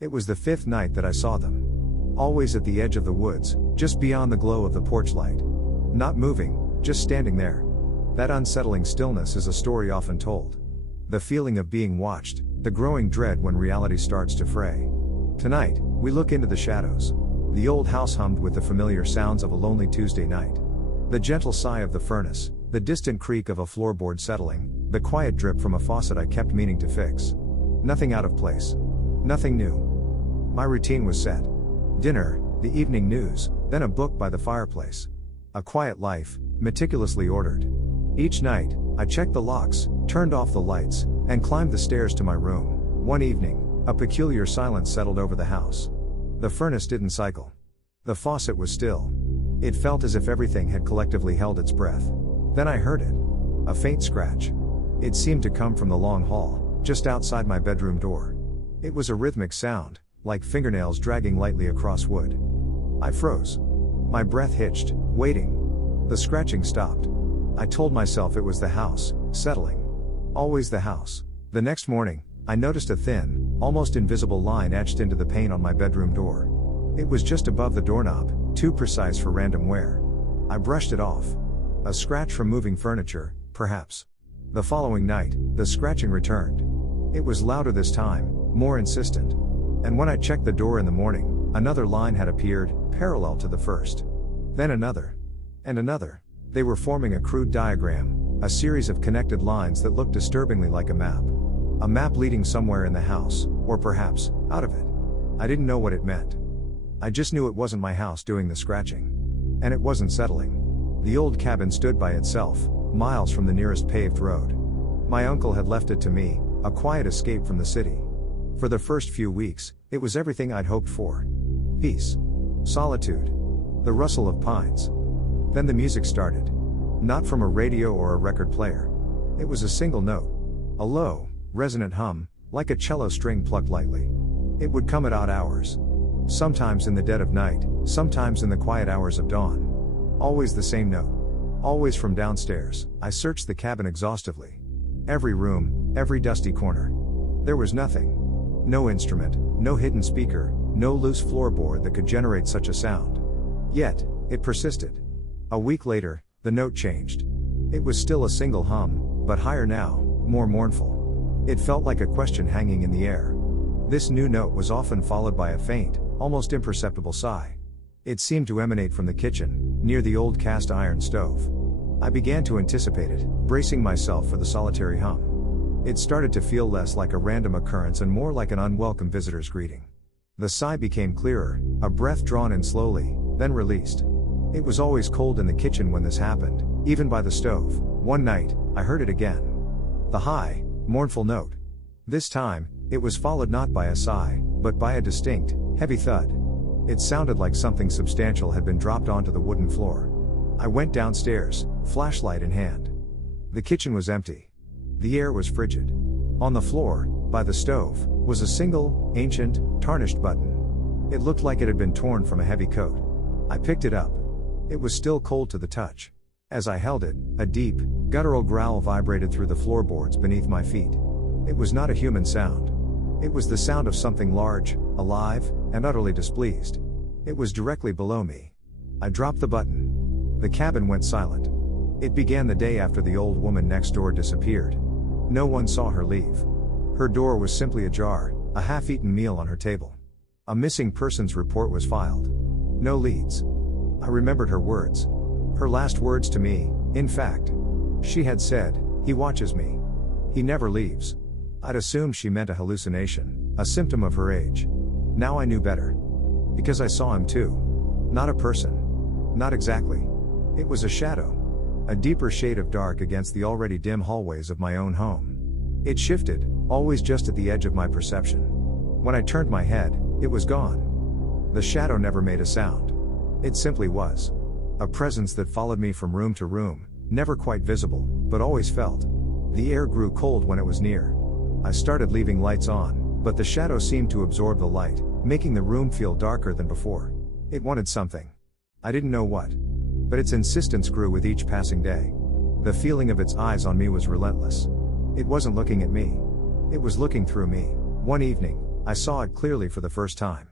It was the fifth night that I saw them. Always at the edge of the woods, just beyond the glow of the porch light. Not moving, just standing there. That unsettling stillness is a story often told. The feeling of being watched, the growing dread when reality starts to fray. Tonight, we look into the shadows. The old house hummed with the familiar sounds of a lonely Tuesday night. The gentle sigh of the furnace, the distant creak of a floorboard settling, the quiet drip from a faucet I kept meaning to fix. Nothing out of place. Nothing new. My routine was set. Dinner, the evening news, then a book by the fireplace. A quiet life, meticulously ordered. Each night, I checked the locks, turned off the lights, and climbed the stairs to my room. One evening, a peculiar silence settled over the house. The furnace didn't cycle. The faucet was still. It felt as if everything had collectively held its breath. Then I heard it. A faint scratch. It seemed to come from the long hall, just outside my bedroom door. It was a rhythmic sound, like fingernails dragging lightly across wood. I froze. My breath hitched, waiting. The scratching stopped. I told myself it was the house, settling. Always the house. The next morning, I noticed a thin, almost invisible line etched into the pane on my bedroom door. It was just above the doorknob, too precise for random wear. I brushed it off. A scratch from moving furniture, perhaps. The following night, the scratching returned. It was louder this time, more insistent. And when I checked the door in the morning, another line had appeared, parallel to the first. Then another. And another. They were forming a crude diagram, a series of connected lines that looked disturbingly like a map. A map leading somewhere in the house, or perhaps, out of it. I didn't know what it meant. I just knew it wasn't my house doing the scratching. And it wasn't settling. The old cabin stood by itself, miles from the nearest paved road. My uncle had left it to me, a quiet escape from the city. For the first few weeks, it was everything I'd hoped for. Peace. Solitude. The rustle of pines. Then the music started. Not from a radio or a record player. It was a single note. A low, resonant hum, like a cello string plucked lightly. It would come at odd hours. Sometimes in the dead of night, sometimes in the quiet hours of dawn. Always the same note. Always from downstairs. I searched the cabin exhaustively. Every room, every dusty corner. There was nothing. No instrument, no hidden speaker, no loose floorboard that could generate such a sound. Yet, it persisted. A week later, the note changed. It was still a single hum, but higher now, more mournful. It felt like a question hanging in the air. This new note was often followed by a faint, almost imperceptible sigh. It seemed to emanate from the kitchen, near the old cast iron stove. I began to anticipate it, bracing myself for the solitary hum. It started to feel less like a random occurrence and more like an unwelcome visitor's greeting. The sigh became clearer, a breath drawn in slowly, then released. It was always cold in the kitchen when this happened, even by the stove. One night, I heard it again. The high, mournful note. This time, it was followed not by a sigh, but by a distinct, heavy thud. It sounded like something substantial had been dropped onto the wooden floor. I went downstairs, flashlight in hand. The kitchen was empty. The air was frigid. On the floor, by the stove, was a single, ancient, tarnished button. It looked like it had been torn from a heavy coat. I picked it up. It was still cold to the touch. As I held it, a deep, guttural growl vibrated through the floorboards beneath my feet. It was not a human sound. It was the sound of something large, alive, and utterly displeased. It was directly below me. I dropped the button. The cabin went silent. It began the day after the old woman next door disappeared. No one saw her leave. Her door was simply ajar, a half-eaten meal on her table. A missing persons report was filed. No leads. I remembered her words. Her last words to me, in fact. She had said, "He watches me. He never leaves." I'd assumed she meant a hallucination, a symptom of her age. Now I knew better. Because I saw him too. Not a person. Not exactly. It was a shadow. A deeper shade of dark against the already dim hallways of my own home. It shifted, always just at the edge of my perception. When I turned my head, it was gone. The shadow never made a sound. It simply was. A presence that followed me from room to room, never quite visible, but always felt. The air grew cold when it was near. I started leaving lights on, but the shadow seemed to absorb the light, making the room feel darker than before. It wanted something. I didn't know what. But its insistence grew with each passing day. The feeling of its eyes on me was relentless. It wasn't looking at me. It was looking through me. One evening, I saw it clearly for the first time.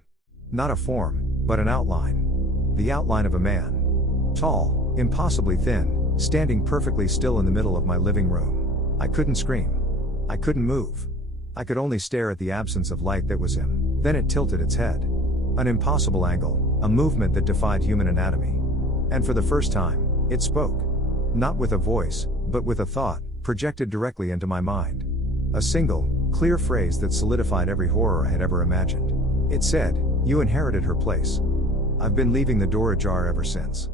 Not a form, but an outline. The outline of a man. Tall, impossibly thin, standing perfectly still in the middle of my living room. I couldn't scream. I couldn't move. I could only stare at the absence of light that was him. Then it tilted its head. An impossible angle, a movement that defied human anatomy. And for the first time, it spoke. Not with a voice, but with a thought, projected directly into my mind. A single, clear phrase that solidified every horror I had ever imagined. It said, "You inherited her place. I've been leaving the door ajar ever since."